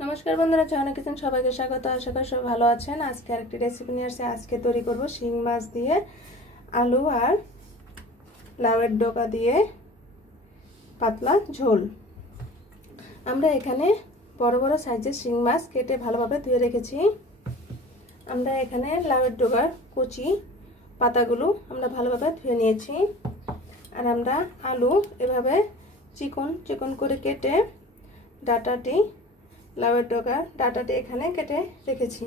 नमस्कार बंधुरा चाहना किचेन सबाइके स्वागत। आशा करी सब भालो आछेन। आज के आरेकटी रेसिपि निये आसछि। आज के तैरि करब शिंग माछ दिए आलू और लाउएर डोका दिए पातला झोल। आमरा एखाने बड़ बड़ साइजेर शिंग माछ केटे भालोभाबे धुए रेखेछि। आमरा एखाने लाउएर डोकार कुचि पातागुलो आमरा भालोभाबे धुए निয়েছি। और आमरा आलू एभाবে चिकन चिकन करे केटे डाटाटी लाउएर डोकार डाटाटी एखाने केटे रेखेछि।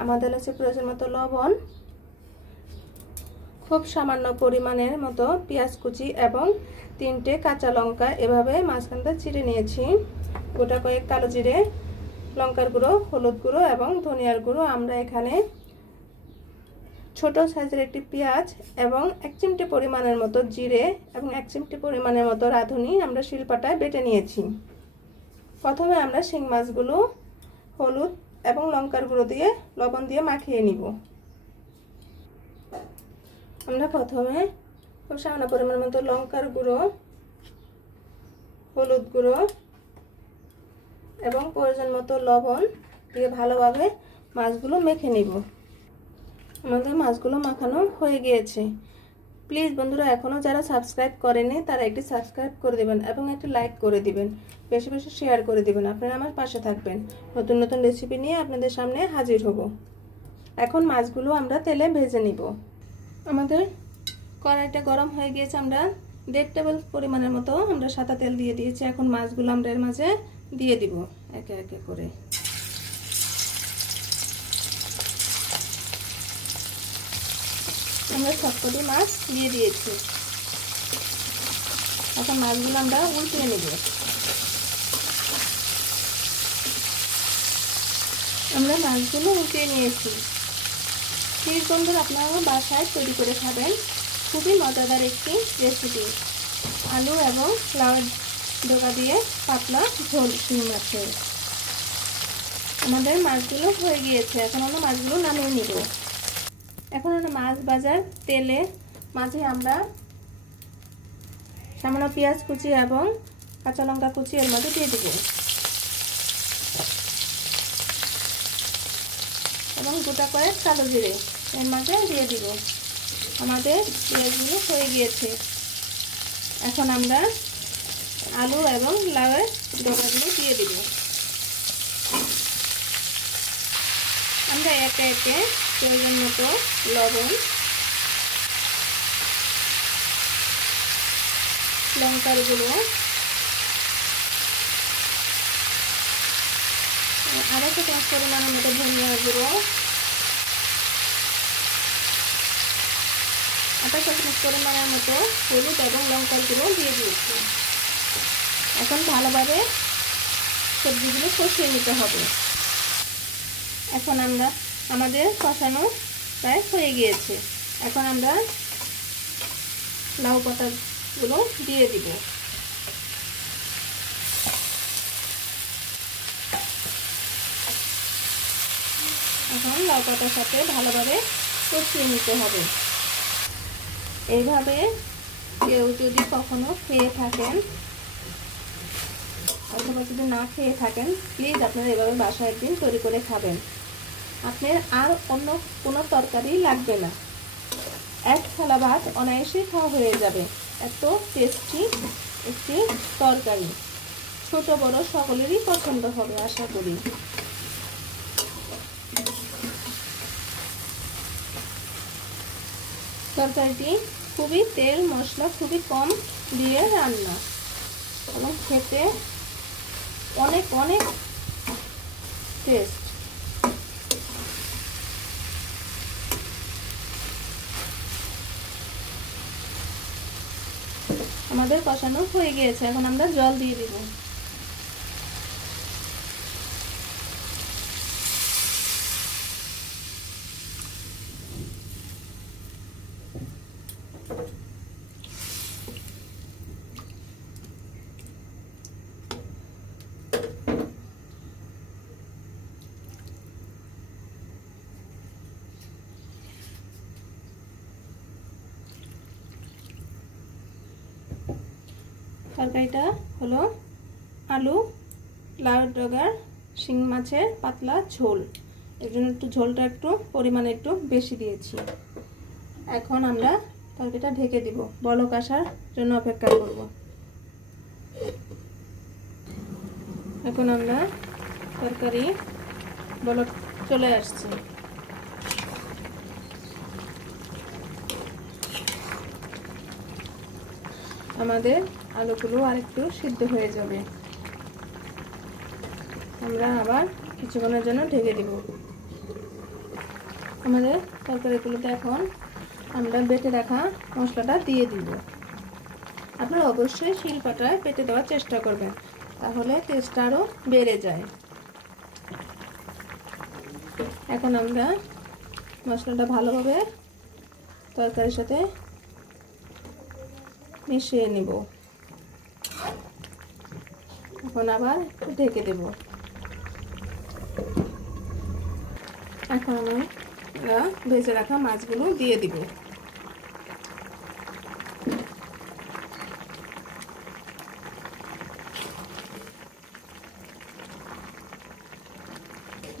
आमादेर आछे प्रयोजन मतो लवण, खूब सामान्य परिमाणेर मतो पेंयाज कुचि एबं 3टे काँचा लंका एभाবে माঝখানটা চিড়ে নিয়েছি। গোটা কয়েক কালো জিরে, লঙ্কার গুঁড়ো, হলুদ গুঁড়ো এবং ধনিয়ার গুঁড়ো। আমরা এখানে ছোট সাইজের একটি পেঁয়াজ এবং 1 চিমটি পরিমাণের মতো জিরে এবং 1 চিমটি পরিমাণের মতো রাঁধুনি আমরা শিলপাটায় বেটে নিয়েছি। প্রথমে আমরা শিং মাছগুলো হলুদ এবং লঙ্কার গুঁড়ো দিয়ে লবণ দিয়ে মাখিয়ে নিব। আমরা প্রথমে খুব সামান্য পরিমাণের মতো লঙ্কার গুঁড়ো, হলুদ গুঁড়ো এবং প্রয়োজন মতো লবণ দিয়ে ভালোভাবে মাছগুলো মেখে নিব। আমাদের মাছগুলো মাখানো হয়ে গিয়েছে। প্লিজ বন্ধুরা এখনো যারা সাবস্ক্রাইব করেনি তারা একটি সাবস্ক্রাইব করে দিবেন এবং একটি লাইক করে দিবেন, বেশি বেশি শেয়ার করে দিবেন। আপনারা আমার পাশে থাকবেন, নতুন নতুন রেসিপি নিয়ে আপনাদের সামনে হাজির হব। এখন মাছগুলো আমরা তেলে ভেজে নিব। আমাদের কড়াইটা গরম হয়ে গিয়েছে। আমরা 1.5 টেবিল পরিমাণের মতো আমরা সাদা তেল দিয়ে দিয়েছি। এখন মাছগুলো আমরা এর মাঝে দিয়ে দিব একে একে করে। আমরা সবকটি মাছ দিয়ে দিয়েছি। এখন মাছগুলো আমরা উল্টিয়ে নেব। আমরা মাছগুলো উল্টিয়ে নিয়েছি। প্লিজ বন্ধুরা আপনারা বাসায় তৈরি করে খাবেন, খুবই মজাদার একটি রেসিপি। আলু এবং লাউয়ের ডোকা দিয়ে পাতলা ঝোল শিং মাছের। আমাদের মাছগুলো হয়ে গিয়েছে। এখন আমরা মাছগুলো নামিয়ে নিব। এখন আমরা মাছ ভাজার তেলে মাঝে আমরা সামান্য পেঁয়াজ কুচি এবং কাঁচা লঙ্কা কুচি এর মধ্যে দিয়ে দেব এবং গোটা কয়েক কালো জিরে এর মাঝে দিয়ে দিব। আমাদের পেঁয়াজগুলো হয়ে গিয়েছে। এখন আমরা আলু এবং লাউয়ের ডগাগুলো দিয়ে দিব। আমরা একে একে প্রয়োজন মতো লবণ, লঙ্কার গুঁড়ো, আধা চা চামচ পরিমাণের মতো ধনিয়ার গুঁড়ো, আধা চা চামচ পরিমাণের মতো হলুদ এবং লঙ্কার গুঁড়ো দিয়ে দিয়েছি। এখন ভালোভাবে সবজিগুলো কষিয়ে নিতে হবে। এখন আমরা আমাদের কষানো প্রায় হয়ে গিয়েছে। এখন আমরা লাউ পাতাগুলো দিয়ে দিব। এখন লাউ পাতার সাথে ভালোভাবে কষিয়ে নিতে হবে। এইভাবে কেউ যদি কখনো খেয়ে থাকেন অথবা যদি না খেয়ে থাকেন, প্লিজ আপনারা এভাবে বাসায় একদিন তৈরি করে খাবেন। আপনার আর অন্য কোনো তরকারি লাগবে না, এক থালা ভাত অনায়াসে খাওয়া হয়ে যাবে। এত টেস্টি একটি তরকারি, ছোট বড় সকলেরই পছন্দ হবে আশা করি। তরকারিটি খুবই তেল মশলা খুবই কম দিয়ে রান্না এবং খেতে অনেক অনেক টেস্ট। আমাদের কষানো হয়ে গিয়েছে। এখন আমরা জল দিয়ে দিব। তরকারিটা হলো আলু লাউয়ের ডগার শিং মাছের পাতলা ঝোল, এর জন্য একটু ঝোলটা একটু পরিমাণে একটু বেশি দিয়েছি। এখন আমরা তরকারিটা ঢেকে দিব, বলক আসার জন্য অপেক্ষা করব। এখন আমরা তরকারি বলক চলে আসছে, আমাদের আলুগুলো আরেকটু সিদ্ধ হয়ে যাবে। আমরা আবার কিছুক্ষণের জন্য ঢেকে দিব। আমাদের তরকারিগুলোতে এখন আমরা বেটে রাখা মশলাটা দিয়ে দিব। আপনারা অবশ্যই শিলপাটায় বেটে দেওয়ার চেষ্টা করবেন, তাহলে টেস্টটা আরও বেড়ে যায়। এখন আমরা মশলাটা ভালোভাবে তরকারির সাথে মিশিয়ে নিব। এখন আবার একটু ঢেকে দেব। এখন আমরা ভেজে রাখা মাছগুলো দিয়ে দিব।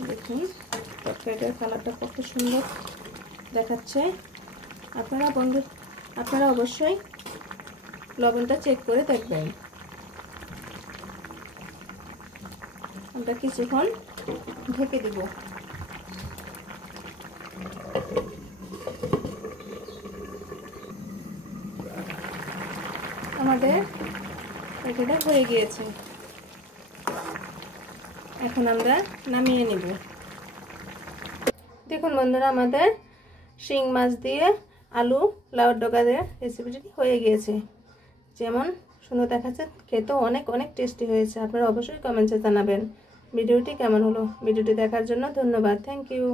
দেখুন তরকারিটার কালারটা কত সুন্দর দেখাচ্ছে। আপনারা অবশ্যই লবণটা চেক করে দেখবেন। আমরা কিছুক্ষণ ঢেকে দিব। আমাদের এটা হয়ে গিয়েছে, এখন আমরা নামিয়ে নেব। দেখুন বন্ধুরা, আমাদের শিং মাছ দিয়ে আলু লাউয়ের ডগা দিয়ে রেসিপিটি হয়ে গিয়েছে। যেমন সুন্দর দেখাচ্ছে, খেতেও অনেক অনেক টেস্টি হয়েছে। আপনারা অবশ্যই কমেন্টে জানাবেন ভিডিওটি কেমন হলো। ভিডিওটি দেখার জন্য ধন্যবাদ। Thank you.